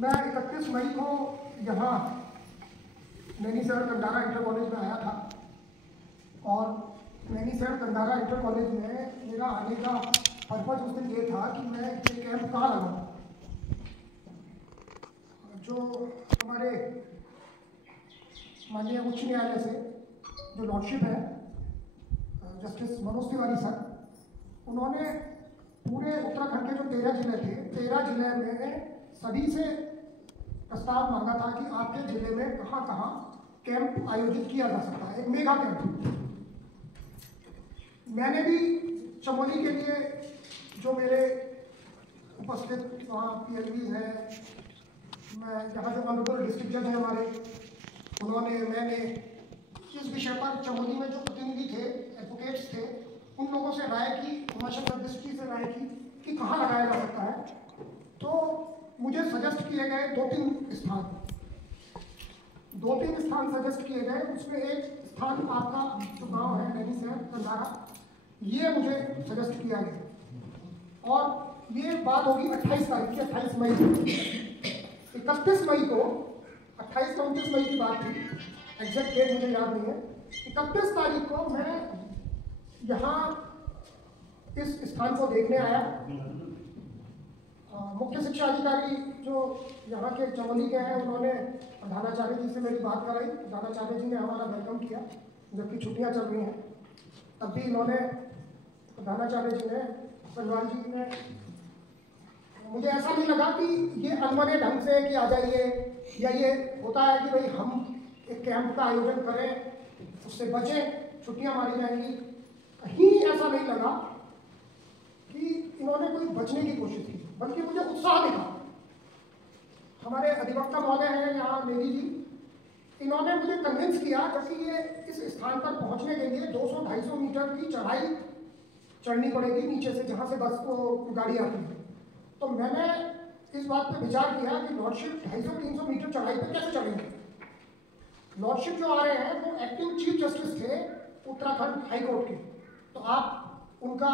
मैं 31 मई को यहाँ नैनीसैण कंडारा इंटर कॉलेज में आया था और नैनीसैण कंडारा इंटर कॉलेज में मेरा आने का पर्पज उस दिन ये था कि मैं ये कैंप कहाँ लगाऊँ। जो हमारे माननीय उच्च न्यायालय से जो लॉर्डशिप है जस्टिस मनोज तिवारी सर, उन्होंने पूरे उत्तराखंड के जो 13 जिले थे, 13 जिले में सभी से प्रस्ताव मांगा था कि आपके जिले में कहाँ कहाँ कैंप आयोजित किया जा सकता है, एक मेगा कैंप। मैंने भी चमोली के लिए जो मेरे उपस्थित वहाँ PLVs हैं, मैं यहाँ जो ऑनरेबल डिस्ट्रिक्ट जज हैं हमारे, मैंने इस विषय पर चमोली में जो प्रतिनिधि थे, एडवोकेट्स थे, उन लोगों से राय की, हिमाचल दृष्टि से राय की कि कहाँ लगाया जा सकता है। तो मुझे सजेस्ट किए गए दो तीन स्थान सजेस्ट किए गए। उसमें एक स्थान आपका जो गांव है नैनीसैण कंडारा, ये मुझे सजेस्ट किया गया और ये बात होगी 28 तारीख की, 28 मई को। 31 मई को 28-29 मई की बात थी, एग्जैक्ट डेट मुझे याद नहीं है। 31 तारीख को मैं यहाँ इस स्थान को देखने आया। मुख्य शिक्षा अधिकारी जो यहाँ के चमोली के हैं, उन्होंने प्रधानाचार्य जी से मेरी बात कराई। प्रधानाचार्य जी ने हमारा वेलकम किया, जबकि छुट्टियाँ चल रही हैं। तब भी प्रधानाचार्य जी ने, सलवान जी ने, मुझे ऐसा नहीं लगा कि ये अनमने ढंग से कि आ जाइए, या ये होता है कि भाई हम एक कैंप का आयोजन करें, उससे बचें, छुट्टियां मारी जाएंगी। कहीं ऐसा नहीं लगा कि इन्होंने कोई बचने की कोशिश की, बल्कि मुझे उत्साह दिखा। हमारे अधिवक्ता महोदय हैं यहाँ नेगी जी, इन्होंने मुझे कन्विंस किया, क्योंकि ये इस स्थान पर पहुँचने के लिए 200-250 मीटर की चढ़ाई चढ़नी पड़ेगी नीचे से, जहाँ से बस को गाड़ी आती है। तो मैंने इस बात पे विचार किया कि लॉर्डशिप 250-300 मीटर चढ़ाई पे कैसे चढ़ेंगे। लॉर्डशिप जो आ रहे हैं वो एक्टिंग चीफ जस्टिस थे उत्तराखंड हाई कोर्ट के, तो आप उनका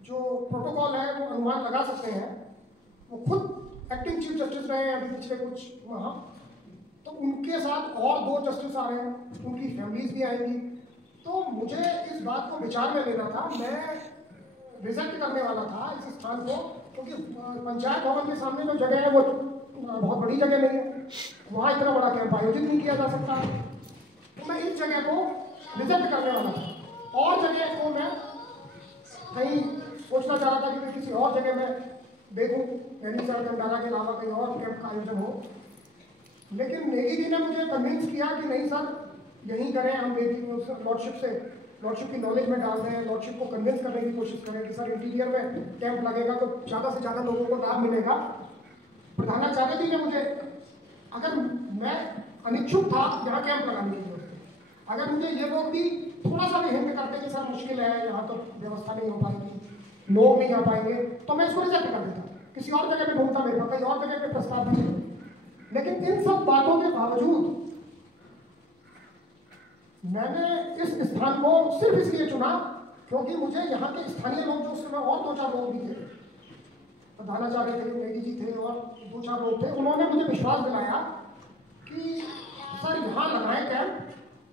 जो प्रोटोकॉल है वो अनुमान लगा सकते हैं। वो खुद एक्टिंग चीफ जस्टिस रहे हैं अभी पिछले कुछ माह, तो उनके साथ और 2 जस्टिस आ रहे हैं, उनकी फैमिलीज भी आएंगी। तो मुझे इस बात को विचार में लेना था। मैं रिजेक्ट करने वाला था इस स्थान को, क्योंकि पंचायत भवन के सामने जो जगह है वो बहुत बड़ी जगह नहीं है, वहाँ इतना बड़ा कैंप आयोजित नहीं किया जा सकता है। तो मैं इस जगह को रिजेक्ट करने वाला था और जगह को मैं कहीं सोचना चाह रहा था कि किसी और जगह में देखूँ, नैनीसैण कंडारा के अलावा कहीं और कैंप का आयोजन हो। लेकिन नेगी जी ने मुझे कन्विंस किया कि नहीं सर, यहीं करें। हम लॉर्डशिप की नॉलेज में डाल दें, लॉर्डशिप को कन्विंस करने की कोशिश करें कि सर इंटीरियर में कैंप लगेगा तो ज़्यादा से ज़्यादा लोगों को लाभ मिलेगा। प्रधानाचार्य जी ने मुझे, अगर मैं अनिच्छुक था यहाँ कैंप लगाने की, अगर मुझे ये लोग भी थोड़ा सा भी हिंट करते कि सर मुश्किल है, यहाँ तो व्यवस्था नहीं हो पाएगी, लोग नहीं आ पाएंगे, तो मैं इसको रिजेक्ट कर देता, किसी और जगह पे ढूंढता, मेरे पास कहीं और जगह पे प्रस्ताव भी। लेकिन इन सब बातों के बावजूद मैंने इस स्थान को सिर्फ इसलिए चुना क्योंकि मुझे यहाँ के स्थानीय लोग, जो उस समय और 2-4 लोग भी थे, प्रधानाचार्य थे, नेगी जी थे और 2-4 लोग थे, उन्होंने मुझे विश्वास दिलाया कि सर यहाँ लगाएं कैंप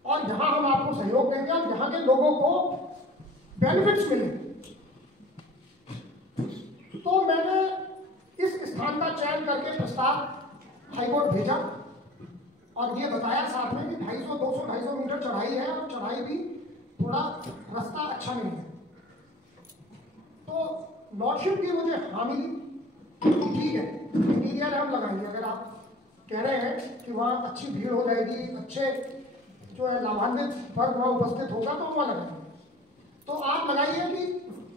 और यहाँ हम आपको सहयोग देंगे और यहाँ के लोगों को बेनिफिट्स मिले। तो मैंने इस स्थान का चयन करके प्रस्ताव हाईकोर्ट भेजा और ये बताया साथ में कि 250-250 मीटर चढ़ाई है और चढ़ाई भी थोड़ा रास्ता अच्छा नहीं है। तो लॉर्डशिप की मुझे हामी, ठीक है इंटीरियर हम लगाएंगे। अगर आप कह रहे हैं कि वहाँ अच्छी भीड़ हो जाएगी, अच्छे जो है लाभान्वित वर्ग वहाँ उपस्थित होगा, तो वहाँ लगाएंगे। तो आप लगाइए कि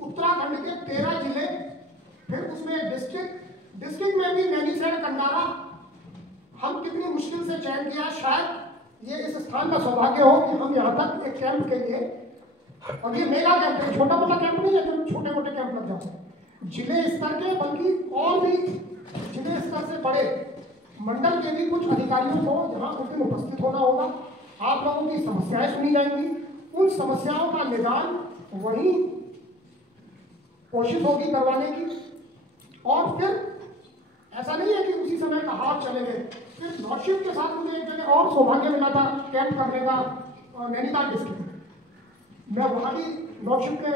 उत्तराखंड के 13 जिले, फिर उसमें डिस्ट्रिक्ट में भी नैनीसैण कंडारा हम कितनी मुश्किल से चयन किया। शायद ये इस स्थान का सौभाग्य हो कि हम यहाँ तक एक कैंप के लिए, और ये मेगा कैंप है, छोटा मोटा कैंप नहीं है जो छोटे मोटे कैंप लग जाते हैं, जिले स्तर के, बल्कि और भी जिले स्तर से बड़े मंडल के भी कुछ अधिकारियों को यहाँ उस दिन उपस्थित होना होगा। आप लोगों की समस्याएं सुनी जाएंगी, उन समस्याओं का निदान वहीं कोशिश होगी करवाने की। और फिर ऐसा नहीं है कि उसी समय लौट चले गए। फिर लॉर्डशिप के साथ मुझे एक जगह और सौभाग्य मिला था कैंप करने का, नैनीताल डिस्ट्रिक्ट में। मैं वहाँ भी लॉर्डशिप के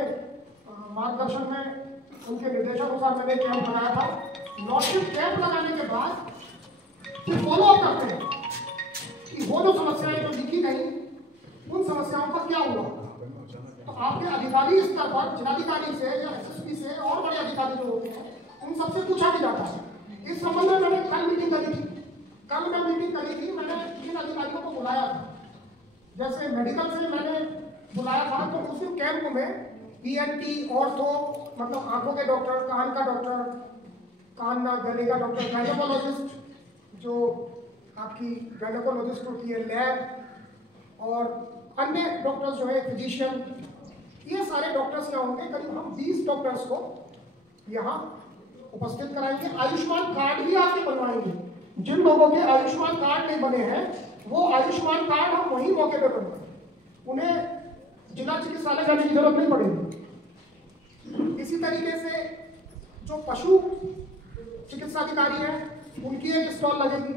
मार्गदर्शन में उनके निर्देशानुसार मैंने कैंप लगाया था। लॉर्डशिप कैंप लगाने के बाद फिर फॉलो अप करते हैं कि वो जो समस्याएं जो लिखी गई उन समस्याओं का क्या हुआ। तो आपके अधिकारी स्तर पर जिलाधिकारी से या एसएसपी से और बड़े अधिकारी जो होते हैं उन सबसे पूछा भी जाता है। इस संबंध में मैंने कल मीटिंग करी थी। कल मैं मीटिंग करी थी, मैंने 3 अधिकारियों को बुलाया था। जैसे मेडिकल से मैंने बुलाया था तो उस कैंप में ईएनटी, ऑर्थो मतलब आंखों के डॉक्टर, कान का डॉक्टर, कान ना गले का डॉक्टर, गायनेकोलॉजिस्ट जो आपकी गायनेकोलॉजिस्ट होती है, लैब और अन्य डॉक्टर्स जो है फिजिशियन, ये सारे डॉक्टर्स क्या होंगे। करीब हम 20 डॉक्टर्स को यहाँ उपस्थित कराएंगे। आयुष्मान कार्ड भी आपके बनवाएंगे। जिन लोगों के आयुष्मान कार्ड नहीं बने हैं वो आयुष्मान कार्ड हम वही मौके पर बनवाएंगे, उन्हें जिला चिकित्सालय जाने की जरूरत नहीं पड़ेगी। इसी तरीके से जो पशु चिकित्सा अधिकारी हैं उनकी एक स्टॉल लगेगी,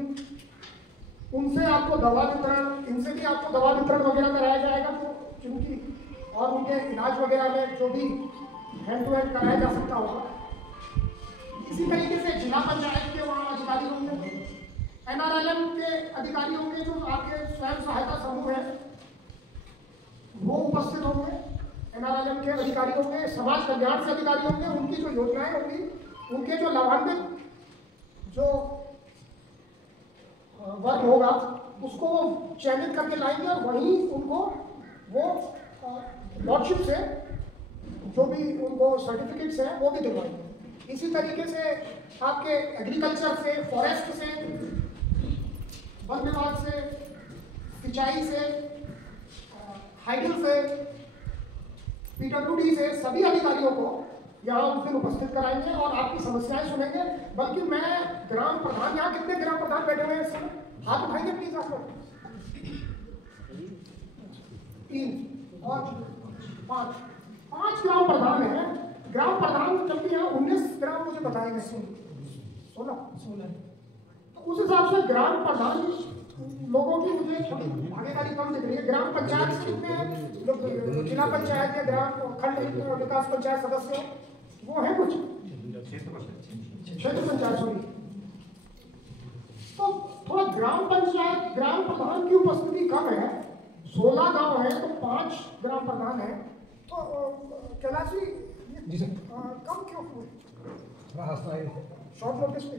उनसे आपको दवा वितरण, इनसे भी आपको दवा वितरण वगैरह कराया जाएगा। तो जिनकी और उनके इलाज वगैरह में जो भी हैंड टू हैंड कराया जा सकता होगा। इसी तरीके से जिला पंचायत के वहाँ अधिकारी होंगे, एनआरएलएम के अधिकारी होंगे, जो आपके स्वयं सहायता समूह है वो उपस्थित होंगे, एनआरएलएम के अधिकारी होंगे, समाज कल्याण से अधिकारी होंगे। उनकी जो योजनाएं होंगी, उनके जो लाभान्वित जो वर्ग होगा उसको वो चयनित करके लाएंगे और वहीं उनको वो लॉर्डशिप से जो भी उनको सर्टिफिकेट्स हैं वो भी दिलवाएंगे। इसी तरीके से आपके एग्रीकल्चर से, फॉरेस्ट से, वन विभाग से, सिंचाई से, हाइडल से, पीडब्ल्यूडी से, सभी अधिकारियों को यहाँ उस दिन उपस्थित कराएंगे और आपकी समस्याएं सुनेंगे। बल्कि मैं ग्राम प्रधान, यहाँ कितने ग्राम प्रधान बैठे हुए हैं इस समय? हाथ उठाएंगे प्लीज आप लोग। 3 और 5 ग्राम प्रधान है। ग्राम प्रधान जबकि यहाँ 19 ग्राम मुझे बताए गए, 16। तो उस हिसाब से ग्राम प्रधान लोगों की मुझे थोड़ी भागीदारी कम दिख रही है। ग्राम पंचायत से कितने हैं? जिला पंचायत या ग्राम खंड विकास पंचायत सदस्य वो है कुछ, क्षेत्र पंचायत सॉरी। तो थोड़ा ग्राम पंचायत, ग्राम प्रधान की उपस्थिति कम है। 16 गांव है तो 5 ग्राम प्रधान है। तो कैलाश जी कम क्यों हुए? शॉर्ट नोटिस पे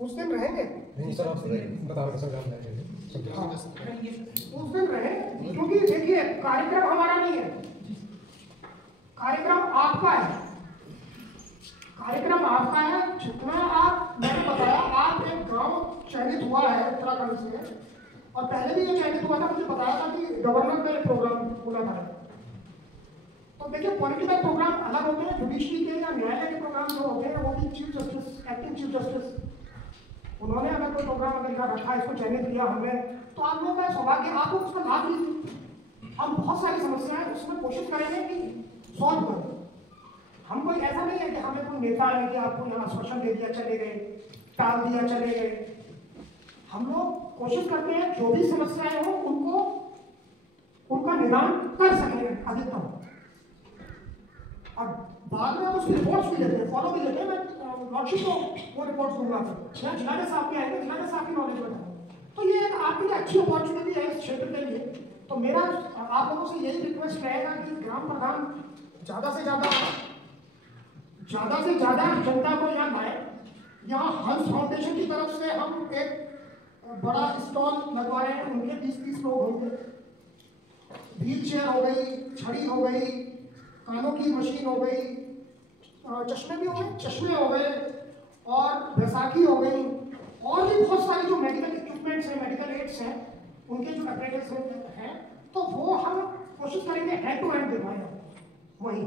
उस दिन रहेंगे? उस दिन रहे, क्योंकि देखिए कार्यक्रम हमारा नहीं है, कार्यक्रम आपका है। कार्यक्रम आपका है। जितना आप, मैंने बताया, आप एक गांव चयनित हुआ है उत्तराखंड से, और पहले भी ये चयनित हुआ था। मुझे बताया था कि गवर्नर ने प्रोग्राम बोला था। तो देखिए पॉलिटिकल प्रोग्राम अलग होते हैं, जुडिशरी के या न्यायालय के प्रोग्राम जो होते हैं वो भी chief justice, acting chief justice, उन्होंने अगर कोई प्रोग्राम अगर यहाँ रखा, इसको चयनित किया हमने, तो आप लोगों का सौभाग्य, आपको उसका लाभ लीजिए। हम बहुत सारी समस्याएं उसमें कोशिश करेंगे कि सॉल्व करें। हम कोई ऐसा नहीं है कि हमें कोई नेता है कि आपको यहाँ आश्वासन दे दिया चले गए, टाल दिया चले गए। हम लोग कोशिश करते हैं जो भी समस्याएं हो उनको, उनका निदान कर सकें अधिकतम। अब बाद में उसकी रिपोर्ट्स भी लेते हैं, फॉलो भी लेते हैं। मैं लॉर्डशिप को वो रिपोर्ट्स दूंगा। फिर जिला साहब के आएंगे, जिला साहब की नॉलेज बताऊँ। तो ये एक आपके लिए अच्छी अपॉर्चुनिटी है इस क्षेत्र के लिए। तो मेरा आप लोगों से यही रिक्वेस्ट रहेगा कि ग्राम प्रधान ज़्यादा से ज़्यादा जनता को यहाँ लाए। यहाँ हंस फाउंडेशन की तरफ से हम एक बड़ा स्टॉल लगवा रहे हैं, उनके 20-30 लोग होंगे। व्हील चेयर हो गई, छड़ी हो गई, कानों की मशीन हो गई, चश्मे भी हो गए, चश्मे हो गए, और बैसाखी हो गई, और भी बहुत सारी जो मेडिकल इक्विपमेंट्स हैं, मेडिकल एड्स हैं, उनके जो अपरेटस हैं, तो वो हम कोशिश करेंगे हैंड टू हैंड दिलवाएं। वही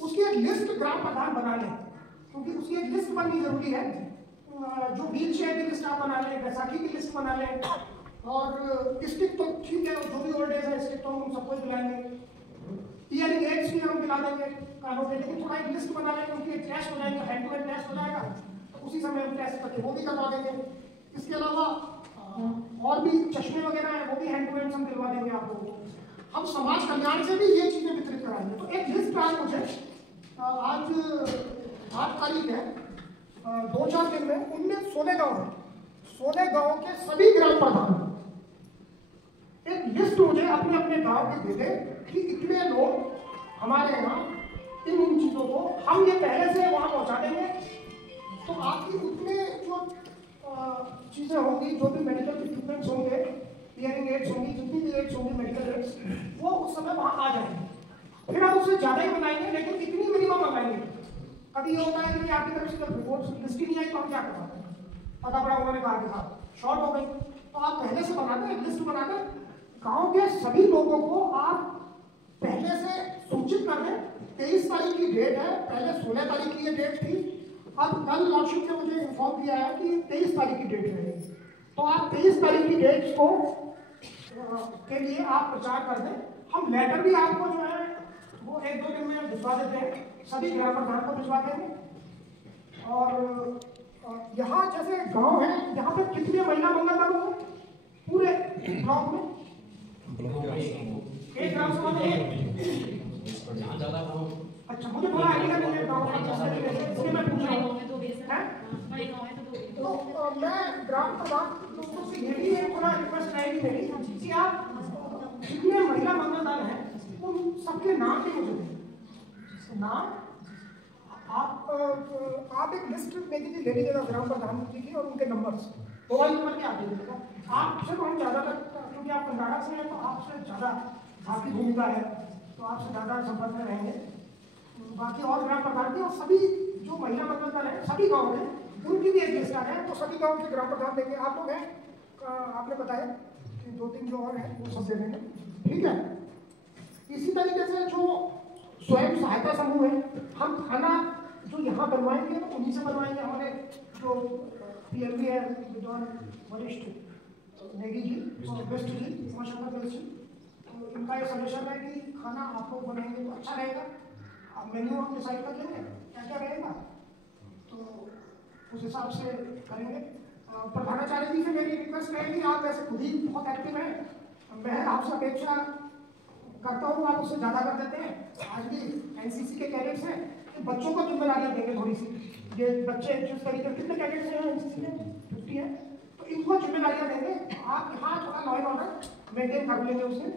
उसकी एक लिस्ट ग्राम प्रधान बना लें, क्योंकि उसकी एक लिस्ट बननी जरूरी है। जो व्हील चेयर की लिस्ट आप बना लें, बैसाखी की लिस्ट बना लें, और स्टिक तो ठीक है, जो भी ओल्ड एज है स्टिक तो हम सबको दिलाएंगे। ईयरिंग एड्स भी हम दिला देंगे कानों पे, लेकिन थोड़ा एक लिस्ट बना लेंगे, उनकी टेस्ट हो जाएंगे, हैंड टू हैंड टेस्ट हो जाएगा, तो उसी समय हम टेस्ट करके वो भी करवा देंगे। इसके अलावा और भी चश्मे वगैरह हैं, वो भी हैंड टू हैंड हम दिलवा देंगे आप लोगों को। हम समाज कल्याण से भी ये चीज़ें वितरित कराएंगे। तो एक लिस्ट आज मुझे आज 8 तारीख है, 2-4 दिन में उनमें सोने गांव के सभी ग्राम प्रधान एक लिस्ट मुझे अपने अपने गांव के दे दे कि इतने लोग हमारे यहाँ इन चीज़ों को हम ये पहले से वहाँ पहुँचा देंगे। तो आपकी उतने जो चीज़ें होंगी, जो भी मेडिकल इक्विपमेंट्स होंगे, हियरिंग एड्स होंगी, जितनी भी एड्स होंगी मेडिकल एड्स, वो उस समय वहाँ आ जाएंगे। फिर हम उससे ज़्यादा ही बनाएंगे, लेकिन इतनी मिनिमम लगाएंगे। कभी ये होता है कि आपकी तरफ से जब रिपोर्ट लिस्ट ही नहीं आई तो हम क्या करते हैं, पता पड़ा उन्होंने कहा कि साहब शॉर्ट हो गई। तो आप पहले से बना दें, लिस्ट बना दें, गाँव के सभी लोगों को आप पहले से सूचित कर दें। 23 तारीख की डेट है, पहले 16 तारीख की ये डेट थी, अब कल लॉर्डशिप ने मुझे इन्फॉर्म किया है कि 23 तारीख की डेट रहेगी। तो आप 23 तारीख की डेट्स को के लिए आप प्रचार कर दें। हम लेटर भी आपको जो है वो 1-2 दिन में भिजवा देते हैं, सभी ग्राम प्रधान को भिजवा देंगे। और यहाँ जैसे गांव है, यहाँ पे कितने महिला मंगल दल होंगे पूरे ब्लॉक में? एक ग्राम सभा में अच्छा, मुझे थोड़ा आइडिया नहीं है गाँव का, इसलिए मैं पूछ रहा हूँ। तो मैं ग्राम प्रधान लोगों से ये भी थोड़ा रिक्वेस्ट रहेगी मेरी कि आप जितने महिला मंगल दल हैं उन सबके नाम भी मुझे दें। नाम आप एक लिस्ट ले लीजिएगा ग्राम प्रधान जी की और उनके नंबर्स, मोबाइल नंबर के आप दे दीजिएगा। आपसे तो हम ज़्यादातर, क्योंकि आप कर्नाटक से हैं तो आपसे ज़्यादा आपकी भूमिका है, तो आपसे ज़्यादा संपर्क में रहेंगे। बाकी और ग्राम प्रधान की और सभी जो महिला मंगल दल है सभी गाँव में, उनकी भी एक लिस्ट आ है, तो सभी गाँव के ग्राम प्रधान देंगे। आप लोग हैं, आपने बताया कि 2-3 जो और हैं वो सब दे देंगे, ठीक है। इसी तरीके से जो स्वयं सहायता समूह है, हम खाना जो यहाँ बनवाएंगे तो उन्हीं से बनवाएंगे। हमारे जो PLV है विद्वान वरिष्ठ नेगी जी और बेस्ट जी, माशाल्लाह बेस्ट जी, तो इनका ये सजेशन है कि खाना आप लोग बनाएंगे तो अच्छा रहेगा। आप मेन्यू आप डिसाइड कर लेंगे क्या क्या रहेगा, तो उस हिसाब से करेंगे। प्रधानाचार्य जी से मेरी रिक्वेस्ट है कि आप ऐसे खुद ही बहुत एक्टिव हैं, मैं आपसे अपेक्षा करता हूँ आप उससे ज़्यादा कर देते हैं। आज भी NCC के कैडेट्स हैं, कि बच्चों को जिम्मेदारियाँ देंगे थोड़ी सी। ये बच्चे जिस तरीके कितने कैडेट्स हैं NCC के 50 हैं, तो इनको जिम्मेदारियाँ देंगे। आप यहाँ थोड़ा लॉ एंड ऑर्डर मेंटेन कर लेंगे उसमें,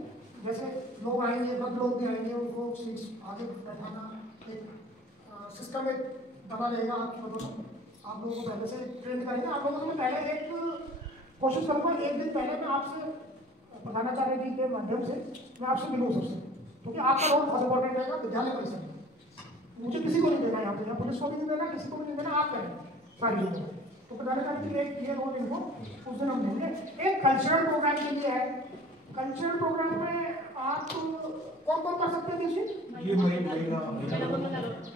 जैसे लोग आएंगे, बद लोग भी आएंगे, उनको सीट्स आगे बैठाना, एक सिस्टम एक बना रहेगा आपकी मतलब। आप लोगों को पहले से ट्रेन करेंगे। आप लोगों को मैं पहले एक कोशिश करूँगा, एक दिन पहले मैं आपसे प्रधानाचार्य जी के माध्यम से मैं आपसे मिलूँ सबसे, क्योंकि आपका रोल बहुत इंपॉर्टेंट रहेगा विद्यालय परिषद में। मुझे किसी को नहीं देना यहाँ पे, यहाँ पुलिस को भी नहीं देना, किसी को भी नहीं देना, आप करें सारी चीज़ें। तो प्रधानाचार्य जी एक ये रोल इनको उस दिन हम देंगे। एक कल्चरल प्रोग्राम के लिए है, कल्चरल प्रोग्राम में आप कौन कौन कर सकते हैं?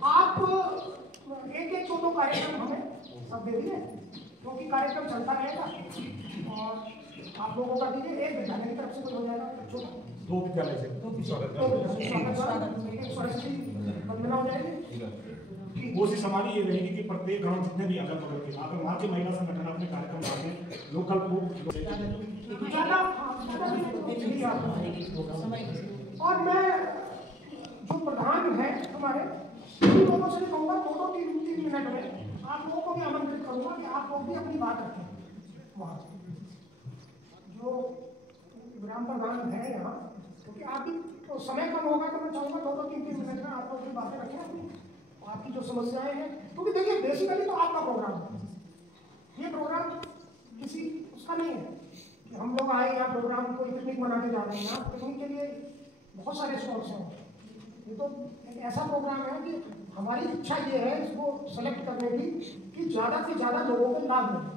आप एक 2 कार्यक्रम हमें सब दे दीजिए, क्योंकि कार्यक्रम चलता रहेगा। और आप लोगों का दीजिए, एक विद्यालय की तरफ से कुछ हो जाएगा, 2 विद्यालय से वंदना हो जाएगी। कोशिश हमारी ये रहेगी कि प्रत्येक गांव जितने भी अगल बगल के अगर वहाँ के महिला संगठन अपने कार्यक्रम लाते लोकल को। और मैं जो प्रधान है हमारे उन लोगों से भी कहूँगा 2-3 मिनट में आप लोगों को भी आमंत्रित करूँगा कि आप लोग भी अपनी बात रखें वहाँ। जो ग्राम प्रधान है यहाँ, क्योंकि आप भी तो समय कम होगा, तो मैं चाहूँगा 2-3 मिनट में आप लोग अपनी बातें रखें अपनी, आपकी जो समस्याएं हैं। क्योंकि देखिए बेसिकली तो आपका प्रोग्राम है, ये प्रोग्राम किसी उसका नहीं है कि हम लोग आए यहाँ प्रोग्राम कोई पिकनिक मना के जा रहे हैं। यहाँ पिकनिक के लिए बहुत सारे स्पॉट्स हैं, ये तो एक ऐसा प्रोग्राम है कि हमारी इच्छा ये है इसको सेलेक्ट करने की कि ज़्यादा से ज़्यादा लोगों को लाभ मिले।